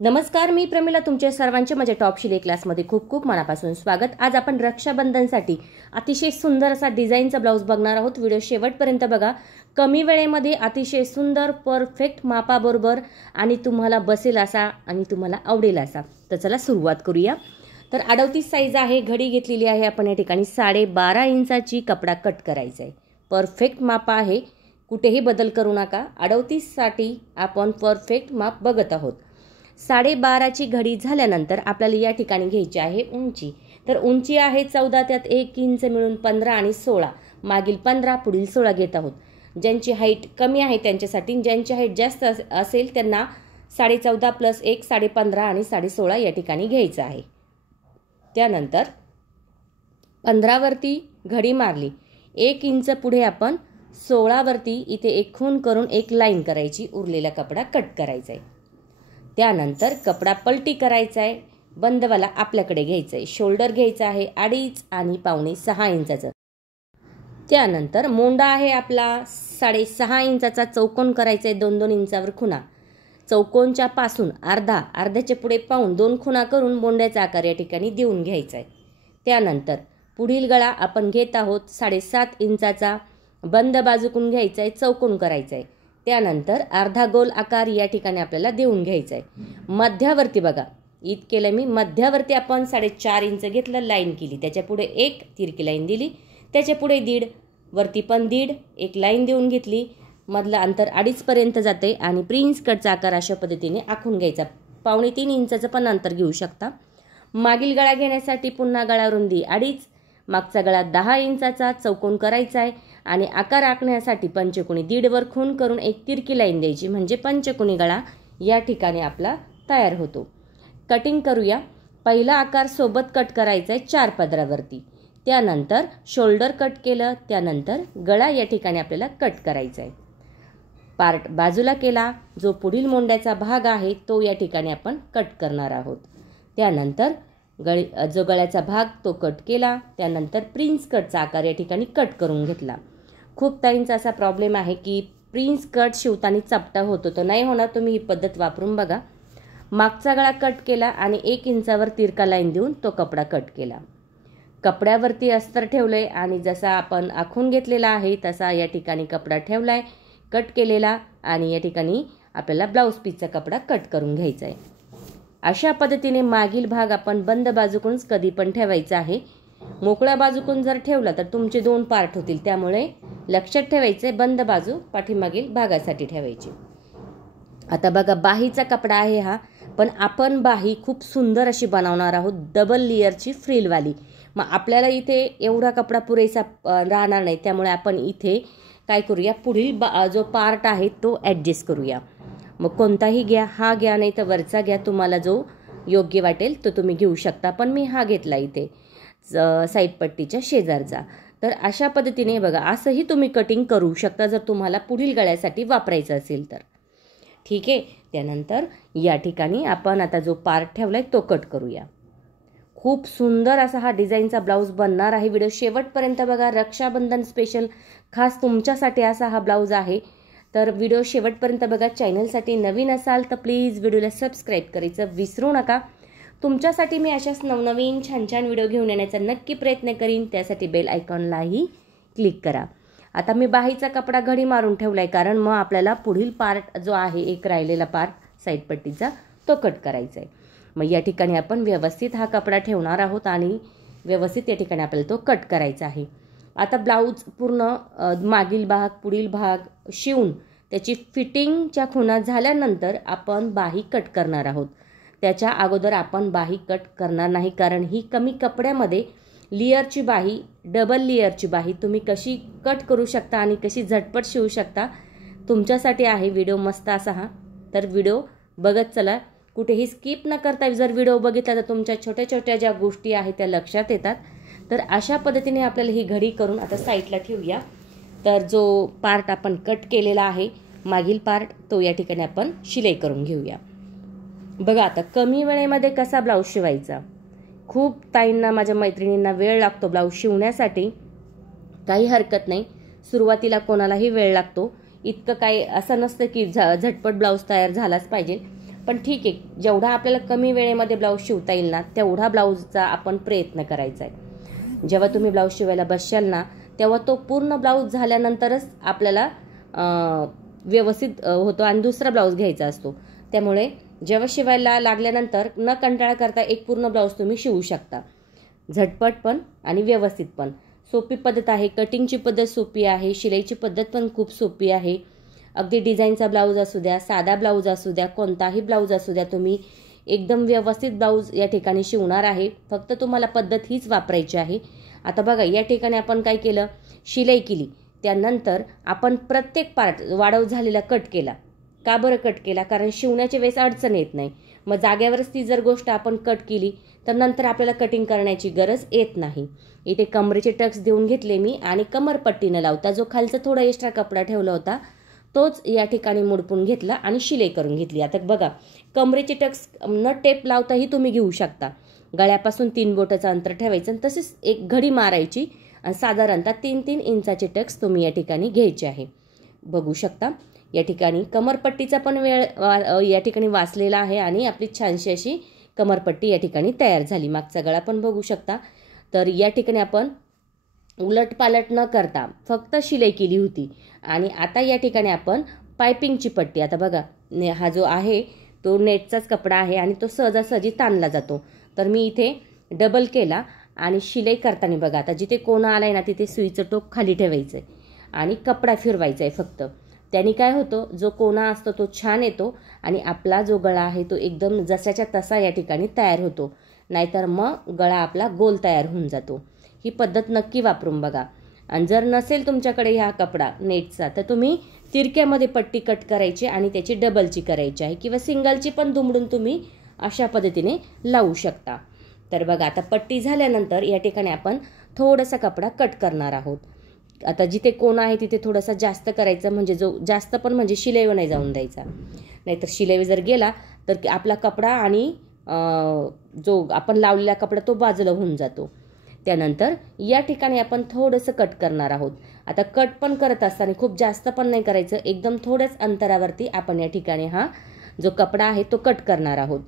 नमस्कार, मी प्रमिला. तुमच्या सर्वांचे माझ्या टॉप शिलाई क्लासमध्ये खूप खूप मनापासून स्वागत. आज आपण रक्षाबंधनसाठी अतिशय सुंदर असा डिझाईनचा ब्लाऊज बघणार आहोत. व्हिडिओ शेवटपर्यंत बघा. कमी वेळेमध्ये अतिशय सुंदर परफेक्ट मापाबरोबर आणि तुम्हाला बसेल असा आणि तुम्हाला आवडेल असा. तर चला सुरुवात करूया. तर 38 साईज आहे. घडी घेतलेली आहे आपण या ठिकाणी 12.5 इंचाची. कपडा कट करायचा आहे. परफेक्ट माप आहे, कुठेही बदल करू नका. 38 साठी आपण परफेक्ट माप बघत आहोत. 12.5ची घडी झाल्यानंतर आपल्याला या ठिकाणी घ्यायची आहे उंची. तर उंची आहे 14, त्यात 1 इंच मिळून 15 आणि 16. मागील 15 पुढील 16 घेत आहोत. ज्यांची हाईट कमी आहे त्यांच्यासाठी, ज्यांची हाईट जास्त असेल त्यांना 14.5 प्लस 1 15.5 आणि 16.5 या ठिकाणी घ्यायचं आहे. त्यानंतर 15 वरती घडी मारली. 1 इंच पुढे आपण 16 वरती इथे एक खूण करून एक लाईन करायची. उरलेला कपडा कट करायचा आहे. त्यानंतर कपडा पलटी करायचा आहे. बंदवाला आपल्याकडे घ्यायचा आहे. शोल्डर घ्यायचा आहे 2.5 आणि 5.6 इंचाचं. त्यानंतर मोंडा आहे आपला 6.5 इंचाचा. चौकोन करायचा आहे 2-2 इंचावर खुणा. चौकोनच्या पासून अर्ध्याच्या पुढे पाऊण 2 खुणा करून मोंड्याचा आकार या ठिकाणी देऊन घ्यायचा आहे. त्यानंतर पुढील गळा आपण घेत आहोत 7.5 इंचाचा. बंद बाजूकून घ्यायचा आहे. चौकोन करायचा आहे. त्यानंतर अर्धा गोल आकार या ठिकाणी आपल्याला देऊन घ्यायचा आहे. मध्यावरती बघा, केलं मी. मध्यावरती आपण 4.5 इंच घेतलं, लाईन केली. त्याच्या पुढे एक तिरकी लाईन दिली. त्याच्या पुढे 1.5, वरती पण 1.5, एक लाईन देऊन घेतली. मधलं अंतर 2.5 पर्यंत जाते आणि प्रिन्स कटचा आकार अशा पद्धतीने आखून घ्यायचा. 2.5-3 इंचाचं पण अंतर घेऊ शकता. मागील गळा घेण्यासाठी पुन्हा गळा रुंदी 2.5, मागचा गळा 10 इंचाचा. चौकोन करायचा आहे आणि आकार आखण्यासाठी पंचकोनी 1.5 वर खूण करून एक तिरकी लाईन द्यायची, म्हणजे पंचकोनी गळा या ठिकाणी आपला तयार होतो. कटिंग करूया. पहिला आकार सोबत कट करायचा आहे 4 पदरावरती. त्यानंतर शोल्डर कट केलं. त्यानंतर गळा या ठिकाणी आपल्याला कट करायचा आहे. पार्ट बाजूला केला. जो पुढील मोंड्याचा भाग आहे तो या ठिकाणी आपण कट करणार आहोत. त्यानंतर जो गळ्याचा भाग तो कट केला. त्यानंतर प्रिन्स कटचा आकार या ठिकाणी कट करून घेतला. खूप ताईंचा असा प्रॉब्लेम आहे की प्रिन्स कट शिवताना चपटा होतो. तो नाही होणार, तुम्ही ही पद्धत वापरून बघा. मागचा गळा कट केला आणि 1 इंचावर तिरका लाईन देऊन तो कपडा कट केला. कपड्यावरती अस्तर ठेवलंय आणि जसा आपण आखून घेतलेला आहे तसा या ठिकाणी कपडा ठेवलाय कट केलेला. आणि या ठिकाणी आपल्याला ब्लाऊज पीसचा कपडा कट करून घ्यायचा आहे. अशा पद्धतीने मागील भाग आपण बंद बाजूकडून कधी पण ठेवायचा आहे. मोकळ्या बाजूकडून जर ठेवला तर तुमचे 2 पार्ट होतील. त्यामुळे लक्षात ठेवायचे, बंद बाजू पाठीमागील भागासाठी ठेवायची. आता बघा, बाहीचा कपडा आहे हा, पण आपण बाही खूप सुंदर अशी बनवणार आहोत. डबल लेअरची फ्रिलवाली. मग आपल्याला इथे एवढा कपडा पुरेसा राहणार नाही. त्यामुळे आपण इथे काय करूया, पुढील जो पार्ट आहे तो ॲडजस्ट करूया. मग कोणताही घ्या, हा घ्या नाही तर वरचा घ्या. तुम्हाला जो योग्य वाटेल तो तुम्ही घेऊ शकता. पण मी हा घेतला इथे साईड पट्टीच्या शेजारचा. तर अशा पद्धतीने बघा, असंही तुम्ही कटिंग करू शकता जर तुम्हाला पुढील गळ्यासाठी वापरायचं असेल तर. ठीक आहे. त्यानंतर या ठिकाणी आपण आता जो पार्ट ठेवलाय तो कट करूया. खूप सुंदर असा हा डिझाईनचा ब्लाऊज बनणार आहे. व्हिडिओ शेवटपर्यंत बघा. रक्षाबंधन स्पेशल खास तुमच्यासाठी असा हा ब्लाऊज आहे. तर व्हिडिओ शेवटपर्यंत बघा. चॅनलसाठी नवीन असाल तर प्लीज व्हिडिओला सबस्क्राईब करायचं विसरू नका. तुमच्यासाठी मी अशाच नवनवीन छान छान व्हिडिओ घेऊन येण्याचा नक्की प्रयत्न करीन. त्यासाठी बेल आयकॉनलाही क्लिक करा. आता मी बाहीचा कपडा घडी मारून ठेवलाय, कारण मग आपल्याला पुढील पार्ट जो आहे एक राहिलेला पार्ट साईड पट्टीचा तो कट करायचा आहे. मग या ठिकाणी आपण व्यवस्थित हा कपडा ठेवणार आहोत आणि व्यवस्थित या ठिकाणी आपल्याला तो कट करायचा आहे. आता ब्लाऊज पूर्ण मागील भाग पुढील भाग शिवून त्याची फिटिंगच्या खुणा झाल्यानंतर आपण बाही कट करणार आहोत. त्याच्या अगोदर आपण बाही कट करणार नाही, कारण ही कमी कपड्यामध्ये लेअरची बाही, डबल लेअरची बाही तुम्ही कशी कट करू शकता आणि कशी झटपट शिवू शकता तुमच्यासाठी आहे व्हिडिओ मस्त असा हा. तर व्हिडिओ बघत चला, कुठेही स्किप न करता. जर व्हिडिओ बघितला तर तुमच्या छोट्या छोट्या ज्या गोष्टी आहेत त्या लक्षात येतात. तर अशा पद्धतीने आपल्याला ही घडी करून आता साईडला ठेवूया. तर जो पार्ट आपण कट केलेला आहे मागील पार्ट तो या ठिकाणी आपण शिलाई करून घेऊया. बघा, आता कमी वेळेमध्ये कसा ब्लाऊज शिवायचा. खूप ताईंना, माझ्या मैत्रिणींना वेळ लागतो ब्लाऊज शिवण्यासाठी. काही हरकत नाही, सुरुवातीला कोणालाही वेळ लागतो. इतकं काही असं नसतं की झटपट ब्लाऊज तयार झालाच पाहिजे. पण ठीक आहे, जेवढा आपल्याला कमी वेळेमध्ये ब्लाऊज शिवता येईल ना तेवढा ब्लाऊजचा आपण प्रयत्न करायचा आहे. जेव्हा तुम्ही ब्लाऊज शिवायला बसशाल ना तेव्हा तो पूर्ण ब्लाऊज झाल्यानंतरच आपल्याला व्यवस्थित होतो आणि दुसरा ब्लाऊज घ्यायचा असतो. त्यामुळे जेव्हा शिवायला लागल्यानंतर न कंटाळा करता एक पूर्ण ब्लाऊज तुम्ही शिवू शकता, झटपट पण आणि व्यवस्थित पण. सोपी पद्धत आहे, कटिंगची पद्धत सोपी आहे, शिलाईची पद्धत पण खूप सोपी आहे. अगदी डिझाईनचा ब्लाऊज असू द्या, साधा ब्लाऊज असू द्या, कोणताही ब्लाऊज असू द्या, तुम्ही एकदम व्यवस्थित ब्लाऊज या ठिकाणी शिवणार आहे. फक्त तुम्हाला पद्धत हीच वापरायची आहे. आता बघा या ठिकाणी आपण काय केलं, शिलाई केली, त्यानंतर आपण प्रत्येक पार्ट वाढव झालेला कट केला. का बरं कट केला? कारण शिवण्याच्या वेळेस अडचण येत नाही. मग जागेवरच ती जर गोष्ट आपण कट केली तर नंतर आपल्याला कटिंग करण्याची गरज येत नाही. इथे कमरेचे टक्स देऊन घेतले मी आणि कमरपट्टी न लावता जो खालचा थोडा एक्स्ट्रा कपडा ठेवला होता तोच या ठिकाणी मुडपून घेतला आणि शिलाई करून घेतली. आता बघा कमरेचे टक्स न टेप लावताही तुम्ही घेऊ शकता. गळ्यापासून 3 बोटाचं अंतर ठेवायचं आणि तसेच एक घडी मारायची आणि साधारणतः 3-3 इंचाचे टक्स तुम्ही या ठिकाणी घ्यायचे आहे. बघू शकता या ठिकाणी कमरपट्टीचा पण वेळ या ठिकाणी वाचलेला आहे आणि आपली छानशी अशी कमरपट्टी या ठिकाणी तयार झाली. मागचा गळा पण बघू शकता. तर या ठिकाणी आपण उलटपालट न करता फक्त शिलाई केली होती आणि आता या ठिकाणी आपण पायपिंगची पट्टी, आता बघा हा जो आहे तो नेटचाच कपडा आहे आणि तो सहजासहजी ताणला जातो. तर मी इथे डबल केला आणि शिलाई करताना बघा आता जिथे कोना आलाय ना तिथे सुईचं टोक खाली ठेवायचं आहे आणि कपडा फिरवायचा आहे फक्त. त्याने काय होतं, जो कोना असतो तो छान येतो आणि आपला जो गळा आहे तो एकदम जसाच्या तसा या ठिकाणी तयार होतो. नाहीतर मग गळा आपला गोल तयार होऊन जातो. ही पद्धत नक्की वापरून बघा. आणि जर नसेल तुमच्याकडे ह्या कपडा नेटचा तर तुम्ही तिरक्यामध्ये पट्टी कट करायची आणि त्याची डबलची करायची आहे किंवा सिंगलची पण दुमडून तुम्ही अशा पद्धतीने लावू शकता. तर बघा आता पट्टी झाल्यानंतर या ठिकाणी आपण थोडासा कपडा कट करणार आहोत. आता जिथे कोण आहे तिथे थोडासा जास्त करायचं, म्हणजे जो जास्त पण म्हणजे शिलाईवर नाही जाऊन द्यायचा, नाहीतर शिलाईवर जर गेला तर आपला कपडा आणि जो आपण लावलेला कपडा तो बाजूला होऊन जातो. त्यानंतर या ठिकाणी आपण थोडंसं कट करणार आहोत. आता कट पण करत असताना खूप जास्त पण नाही करायचं, एकदम थोड्याच अंतरावरती आपण या ठिकाणी हा जो कपडा आहे तो कट करणार आहोत.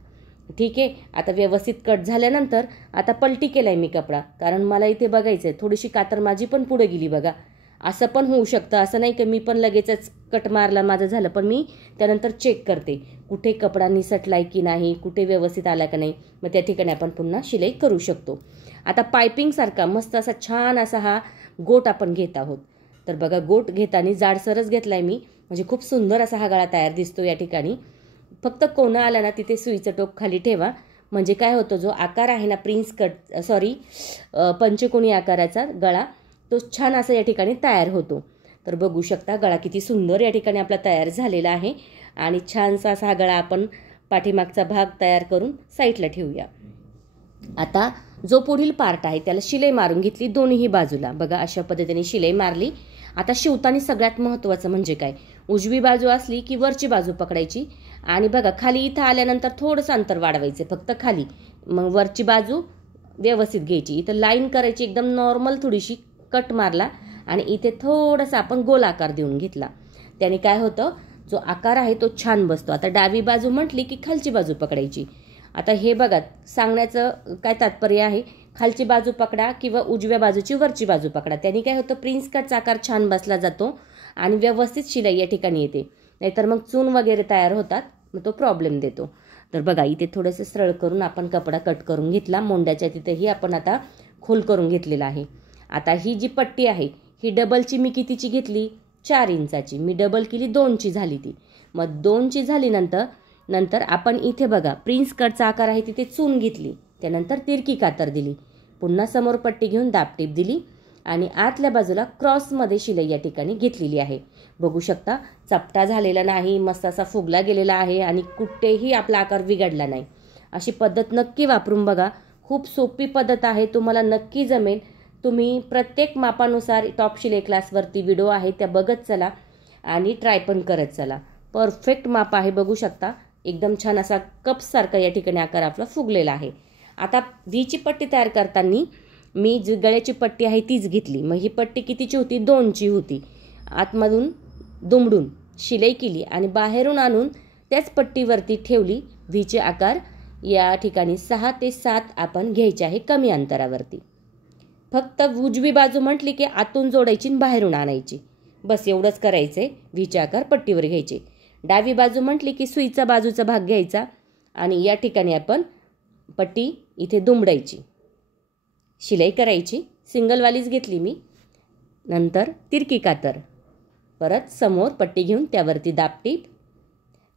ठीक आहे. आता व्यवस्थित कट झाल्यानंतर आता पलटी केलाय मी कपडा, कारण मला इथे बघायचं आहे थोडीशी कातर माझी पण पुढे गेली बघा. असं पण होऊ शकतं, असं नाही की मी पण लगेचच कट मारला माझं झालं, पण मी त्यानंतर चेक करते कुठे कपडा निसटलाय की नाही, कुठे व्यवस्थित आला का नाही. मग त्या ठिकाणी आपण पुन्हा शिलाई करू शकतो. आता पायपिंग सारखा मस्त असा छान असा हा गोट आपण घेत आहोत. तर बघा गोट घेताना जाडसरच घेतलाय मी, म्हणजे खूप सुंदर असा हा गळा तयार दिसतो. या ठिकाणी फक्त कोना आला ना तिथे सुईचं टोक खाली ठेवा, म्हणजे काय होतं जो आकार आहे ना प्रिन्स कट पंचकोनी आकाराचा गळा तो छान असा या ठिकाणी तयार होतो. तर बघू शकता गळा किती सुंदर या ठिकाणी आपला तयार झालेला आहे आणि छानसा असा हा गळा आपण पाठीमागचा भाग तयार करून साईडला ठेवूया. आता जो पुढील पार्ट आहे त्याला शिलाई मारून घेतली दोन्ही बाजूला. बघा अशा पद्धतीने शिलाई मारली. आता शिवताना सगळ्यात महत्त्वाचं म्हणजे काय, उजवी बाजू असली की वरची बाजू पकडायची आणि बघा खाली इथं आल्यानंतर थोडंसं अंतर वाढवायचं फक्त खाली, मग वरची बाजू व्यवस्थित घ्यायची. इथं लाईन करायची एकदम नॉर्मल, थोडीशी कट मारला आणि इथे थोडासा आपण गोल आकार देऊन घेतला. त्याने काय होतं जो आकार आहे तो छान बसतो. आता डावी बाजू म्हटली की खालची बाजू पकडायची. आता हे बघा सांगण्याचं काय तात्पर्य आहे, खालची बाजू पकडा किंवा उजव्या बाजूची वरची बाजू पकडा. त्याने काय होतं प्रिन्स कटचा आकार छान बसला जातो आणि व्यवस्थित शिलाई या ठिकाणी येते. नाहीतर मग चून वगैरे तयार होतात, मग तो प्रॉब्लेम देतो. तर बघा इथे थोडंसं सरळ करून आपण कपडा कट करून घेतला. मोंड्याच्या तिथेही आपण आता खोल करून घेतलेला आहे. आता ही जी पट्टी आहे ही डबलची मी कितीची घेतली, 4 इंचाची. मी डबल केली 2ची झाली ती. मग 2ची झाली नंतर आपण इथे बघा प्रिन्स कटचा आकार आहे तिथे चून घेतली, त्यानंतर तिरकी कातर दिली, पुन्हा समोर पट्टी घेऊन दाबटीप दिली आणि आतल्या बाजूला क्रॉसमध्ये शिलाई या ठिकाणी घेतलेली आहे. बघू शकता चपटा झालेला नाही, मस्त असा फुगला गेलेला आहे आणि कुठेही आपला आकार बिघडला नाही. अशी पद्धत नक्की वापरून बघा. खूप सोपी पद्धत आहे, तुम्हाला नक्की जमेल. तुम्ही प्रत्येक मापानुसार टॉप शिलाई क्लासवरती व्हिडिओ आहे त्या बघत चला आणि ट्राय पण करत चला. परफेक्ट माप आहे, बघू शकता एकदम छान असा कपसारखा या ठिकाणी आकार आपला फुगलेला आहे. आता व्हीची पट्टी तयार करताना मी जी गळ्याची पट्टी आहे तीच घेतली. मग ही पट्टी कितीची होती, 2ची होती. आतमधून दुमडून शिलाई केली आणि बाहेरून आणून त्याच पट्टीवरती ठेवली. व्हीचे आकार या ठिकाणी 6 ते 7 आपण घ्यायचे आहे कमी अंतरावरती. फक्त उजवी बाजू म्हटली की आतून जोडायची आणि बाहेरून आणायची, बस एवढंच करायचं आहे. व्हीचे आकार पट्टीवर घ्यायचे. डावी बाजू म्हटली की सुईचा बाजूचा भाग घ्यायचा आणि या ठिकाणी आपण पट्टी इथे दुमडायची, शिलाई करायची. सिंगलवालीच घेतली मी. नंतर तिरकी कातर, परत समोर पट्टी घेऊन त्यावरती दाबटीप,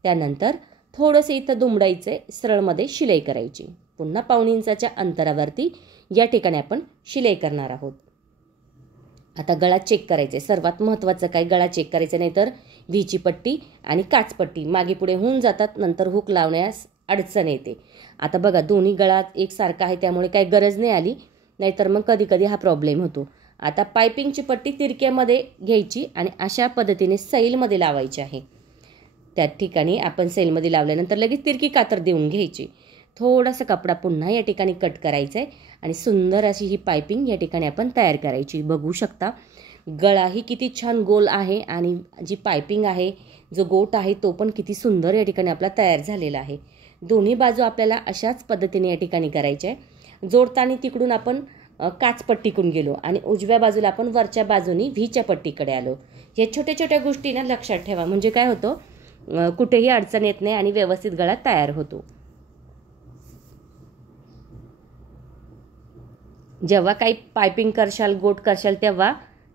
त्यानंतर थोडंसं इथं दुमडायचं, सरळमध्ये शिलाई करायची. पुन्हा पाऊण इंचाच्या अंतरावरती या ठिकाणी आपण शिलाई करणार आहोत. आता गळा चेक करायचा. सर्वात महत्त्वाचं काय, गळा चेक करायचा, नाहीतर व्हीची पट्टी आणि काचपट्टी मागे पुढे होऊन जातात, नंतर हुक लावण्यास अडचण येते. आता बघा दोन्ही गळा एकसारखा आहे त्यामुळे काही गरज नाही आली, नाहीतर मग कधी कधी हा प्रॉब्लेम होतो. आता पायपिंगची पट्टी तिरक्यामध्ये घ्यायची आणि अशा पद्धतीने सैलमध्ये लावायची आहे. त्या ठिकाणी आपण सैलमध्ये लावल्यानंतर लगेच तिरकी कातर देऊन घ्यायची. थोडासा कपडा पुन्हा या ठिकाणी कट करायचा आहे आणि सुंदर अशी ही पायपिंग या ठिकाणी आपण तयार करायची. बघू शकता गळाही किती छान गोल आहे आणि जी पायपिंग आहे, जो गोट आहे तो पण किती सुंदर या ठिकाणी आपला तयार झालेला आहे. दोन्ही बाजू आपल्याला अशाच पद्धतीने या ठिकाणी करायच्या आहे. जोडताना तिकडून आपण काच पट्टीकडून गेलो आणि उजव्या बाजूला आपण वरच्या बाजूनी व्हीच्या पट्टीकडे आलो. या छोट्या छोट्या गोष्टी ना लक्षात ठेवा, म्हणजे काय होतं, कुठेही अडचण येत नाही आणि व्यवस्थित गळा तयार होतो. जेव्हा काही पायपिंग करशाल, गोट करशाल, तेव्हा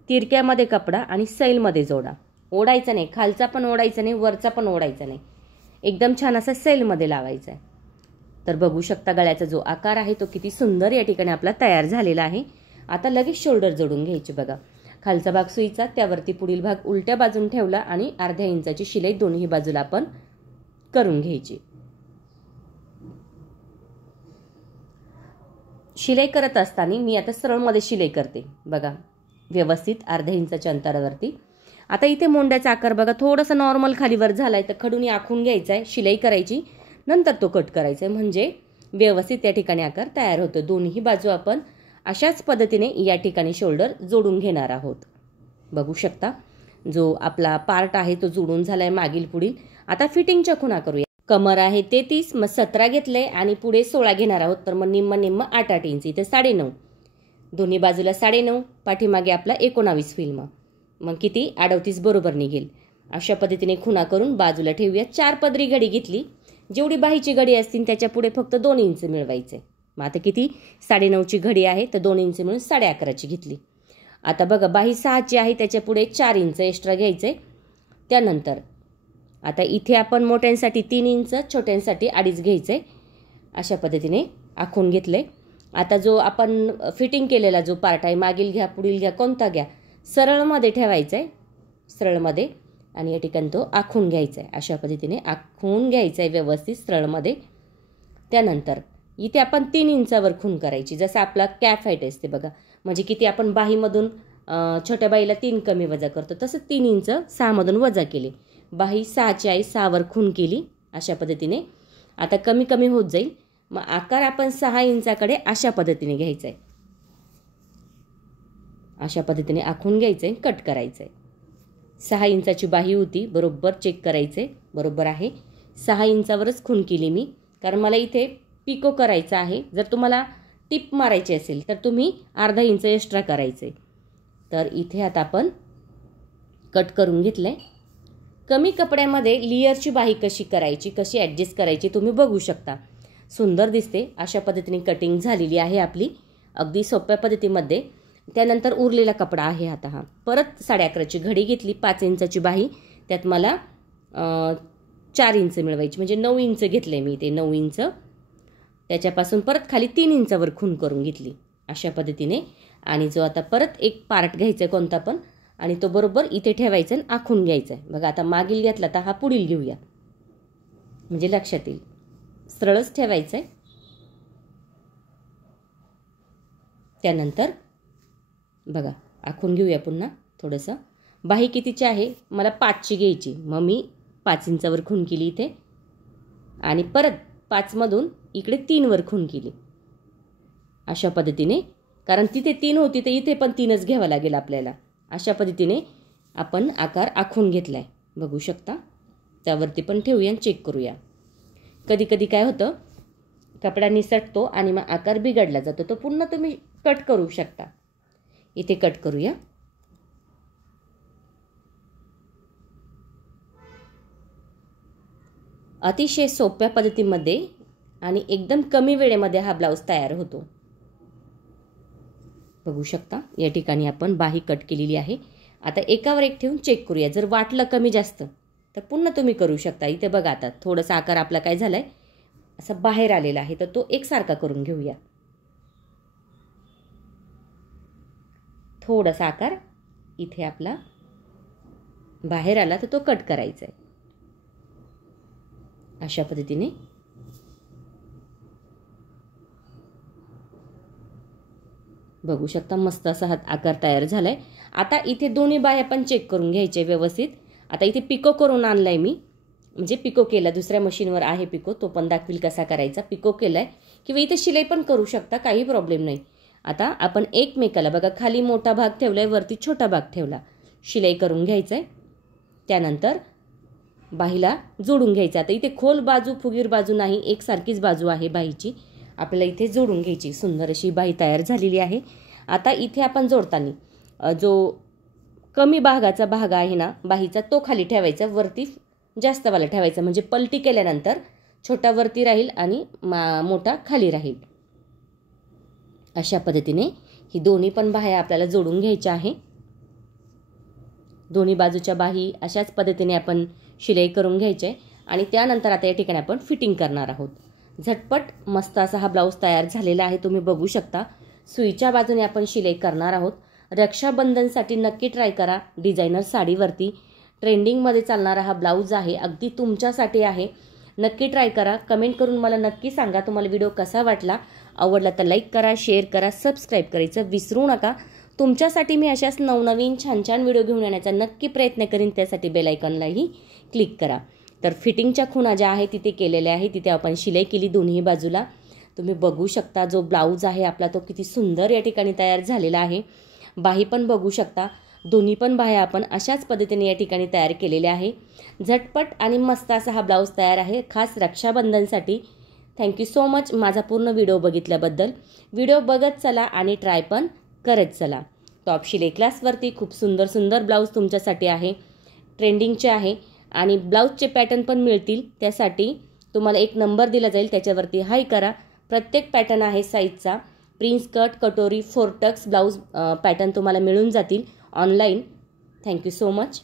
तिरक्यामध्ये कपडा आणि सैलमध्ये जोडा. ओढायचा नाही, खालचा पण ओढायचा नाही, वरचा पण ओढायचा नाही, एकदम छान असा सैलमध्ये लावायचा आहे. तर बघू शकता गळ्याचा जो आकार आहे तो किती सुंदर या ठिकाणी आपला तयार झालेला आहे. आता लगेच शोल्डर जोडून घ्यायचे. बघा खालचा भाग सुईचा, त्यावरती पुढील भाग उलट्या बाजून ठेवला आणि अर्ध्या इंचाची शिलाई दोन्ही बाजूला आपण करून घ्यायची. शिलाई करत असताना मी आता सरळमध्ये शिलाई करते. बघा व्यवस्थित अर्ध्या इंचाच्या अंतरावरती. आता इथे मोंड्याचा आकार बघा थोडासा नॉर्मल खालीवर झालाय, तर खडूनी आखून घ्यायचा आहे, शिलाई करायची, नंतर तो कट करायचा आहे, म्हणजे व्यवस्थित त्या ठिकाणी आकार तयार होतो. दोन्ही बाजू आपण अशाच पद्धतीने या ठिकाणी शोल्डर जोडून घेणार आहोत. बघू शकता जो आपला पार्ट आहे तो जोडून झालाय मागील पुढील. आता फिटिंगच्या खुणा करूया. कमर आहे 33, मग 17 घेतले आणि पुढे 16 घेणार आहोत, तर मग निम्म 8 इंच, इथे 9.5. दोन्ही बाजूला 9.5, पाठीमागे आपला 19 फिल्म, मग किती 38 बरोबर निघेल. अशा पद्धतीने खुणा करून बाजूला ठेवूया. 4 पदरी घडी घेतली. जेवढी बाहीची घडी असतील त्याच्या पुढे फक्त 2 इंच मिळवायचे. मग आता किती 9.5ची घडी आहे, तर 2 इंच मिळून 11.5ची घेतली. आता बघा बाही 6ची आहे, त्याच्या पुढे 4 इंच एक्स्ट्रा घ्यायचे. त्यानंतर आता इथे आपण मोठ्यांसाठी 3 इंच, छोट्यांसाठी 2.5 घ्यायचे. अशा पद्धतीने आखून घेतले. आता जो आपण फिटिंग केलेला जो पार्ट आहे, मागील घ्या पुढील घ्या कोणता घ्या, सरळमध्ये ठेवायचा आहे, सरळमध्ये, आणि या ठिकाणी तो आखून घ्यायचा आहे. अशा पद्धतीने आखून घ्यायचा आहे व्यवस्थित सरळमध्ये. त्यानंतर इथे आपण 3 इंचावर खून करायची, जसं आपला कॅफ हाईट असते बघा, म्हणजे किती आपण बाहीमधून छोट्या बाईला 3 कमी वजा करतो, तसं 3 इंच 6मधून वजा केले. बाही 6ची आहे, 6वर खून केली. अशा पद्धतीने आता कमी कमी होत जाईल. मग आकार आपण 6 इंचाकडे अशा पद्धतीने घ्यायचा आहे. अशा पद्धतीने आखून घ्यायचं आहे, कट करायचं आहे. 6 इंचाची बाही होती, बरोबर चेक करायचे, बरोबर आहे. 6 इंचावरच खून केली मी, कारण मला इथे पिको करायचा आहे. जर तुम्हाला टिप मारायची असेल तर तुम्ही अर्धा इंच एक्स्ट्रा करायचे. तर इथे आता आपण कट करून घेतले. कमी कपड्यामध्ये लेयरची बाही कशी करायची, कशी ॲडजस्ट करायची तुम्ही बघू शकता. सुंदर दिसते. अशा पद्धतीने कटिंग झालेली आहे आपली, अगदी सोप्या पद्धतीमध्ये. त्यानंतर उरलेला कपडा आहे आता हा. परत 11.5ची घडी घेतली, 5 इंचाची बाही, त्यात मला 4 इंच मिळवायची, म्हणजे 9 इंच घेतले मी ते 9 इंच. त्याच्यापासून परत खाली 3 इंचावर खून करून घेतली अशा पद्धतीने. आणि जो आता परत एक पार्ट घ्यायचा आहे कोणता पण, आणि तो बरोबर इथे ठेवायचा आणि आखून घ्यायचा आहे. बघा आता मागील घेतला तर हा पुढील घेऊया, म्हणजे लक्षात येईल. सरळच ठेवायचं आहे. त्यानंतर बघा आखून घेऊया पुन्हा थोडंसं. बाही कितीची आहे, मला 5ची घ्यायची, मग मी 5 इंचावर खून केली इथे, आणि परत 5मधून इकडे 3वर खून केली अशा पद्धतीने. कारण तिथे 3 होती तर इथे पण 3च घ्यावं लागेल आपल्याला. अशा पद्धतीने आपण आकार आखून घेतला आहे, बघू शकता. त्यावरती पण ठेवूया आणि चेक करूया. कधी कधी काय होतं, कपडा निसटतो आणि मग आकार बिघडला जातो. तो पुन्हा तुम्ही कट करू शकता. इथे कट करूया. अतिशय सोप्या पद्धतीमध्ये आणि एकदम कमी वेळेमध्ये हा ब्लाऊज तयार होतो. बघू शकता या ठिकाणी आपण बाही कट केलेली आहे. आता एकावर एक ठेवून चेक करूया. जर वाटलं कमी जास्त तर पुन्हा तुम्ही करू शकता. इथे बघा आता थोडासा आकार आपला काय झालाय, असा बाहेर आलेला आहे, तर तो एकसारखा करून घेऊया. थोडासा आकार इथे आपला बाहेर आला तर तो कट करायचा आहे. अशा पद्धतीने बघू शकता मस्त असा हा आकार तयार झालाय. आता इथे दोन्ही बाह्या पण चेक करून घ्यायचे व्यवस्थित. आता इथे पिको करून आणलाय मी, म्हणजे पिको केला, दुसऱ्या मशीनवर आहे पिको, तो पण दाखवील कसा करायचा. पिको केलाय किंवा इथे शिलाई पण करू शकता, काही प्रॉब्लेम नाही. आता आपण एकमेकाला बघा, खाली मोठा भाग ठेवलाय, वरती छोटा भाग ठेवला, शिलाई करून घ्यायचंय. त्यानंतर बाहीला जोडून घ्यायचं. आता इथे खोल बाजू फुगीर बाजू नाही, एकसारखीच बाजू आहे बाहीची, आपल्याला इथे जोडून घ्यायची. सुंदर अशी बाही तयार झालेली आहे. आता इथे आपण जोडताना जो कमी भागाचा भाग आहे ना बाहीचा, तो खाली ठेवायचा, वरती जास्तवाला ठेवायचा, म्हणजे पलटी केल्यानंतर छोटा वरती राहील आणि मोठा खाली राहील. अशा पद्धतीने ही दोन्ही पण बाह्या आपल्याला जोडून घ्यायच्या आहे. दोन्ही बाजूच्या बाही अशाच पद्धतीने आपण शिलाई करून घ्यायचे आणि त्यानंतर आता या ठिकाणी आपण फिटिंग करणार आहोत. झटपट मस्त असा हा ब्लाऊज तयार झालेला आहे. तुम्ही बघू शकता सुईच्या बाजूने आपण शिलाई करणार आहोत. रक्षाबंधनसाठी नक्की ट्राय करा. डिझायनर साडीवरती ट्रेंडिंगमध्ये चालणारा हा ब्लाऊज आहे, अगदी तुमच्यासाठी आहे. नक्की ट्राय करा. कमेंट करून मला नक्की सांगा तुम्हाला व्हिडिओ कसा वाटला. आवडला तर लाईक करा, शेअर करा, सबस्क्राईब करायचं विसरू नका. तुमच्यासाठी मी अशाच नवनवीन छान छान व्हिडिओ घेऊन येण्याचा नक्की प्रयत्न करीन. त्यासाठी बेल आयकॉनलाही क्लिक करा. तर फिटिंगच्या खुणा ज्या आहेत तिथे केलेल्या आहे, तिथे आपण शिलाई केली दोन्ही बाजूला. तुम्ही बघू शकता जो ब्लाऊज आहे आपला तो किती सुंदर या ठिकाणी तयार झालेला आहे. बाही पण बघू शकता, दोन्ही पण बाह्या आपण अशाच पद्धतीने या ठिकाणी तयार केलेल्या आहे. झटपट आणि मस्त असा हा ब्लाऊज तयार आहे, खास रक्षाबंधनसाठी. थँक्यू सो मच माझा पूर्ण व्हिडिओ बघितल्याबद्दल. व्हिडिओ बघत चला आणि ट्राय पण करत चला. टॉप शिलाई क्लासवरती खूप सुंदर सुंदर ब्लाऊज तुमच्यासाठी आहे, ट्रेंडिंगचे आहे आणि ब्लाऊजचे पॅटर्न पण मिळतील. त्यासाठी तुम्हाला एक नंबर दिला जाईल, त्याच्यावरती हाय करा. प्रत्येक पॅटर्न आहे साईजचा. प्रिन्स कट, कटोरी, फोर टक्स ब्लाऊज पॅटर्न तुम्हाला मिळून जातील ऑनलाईन. Thank you so much.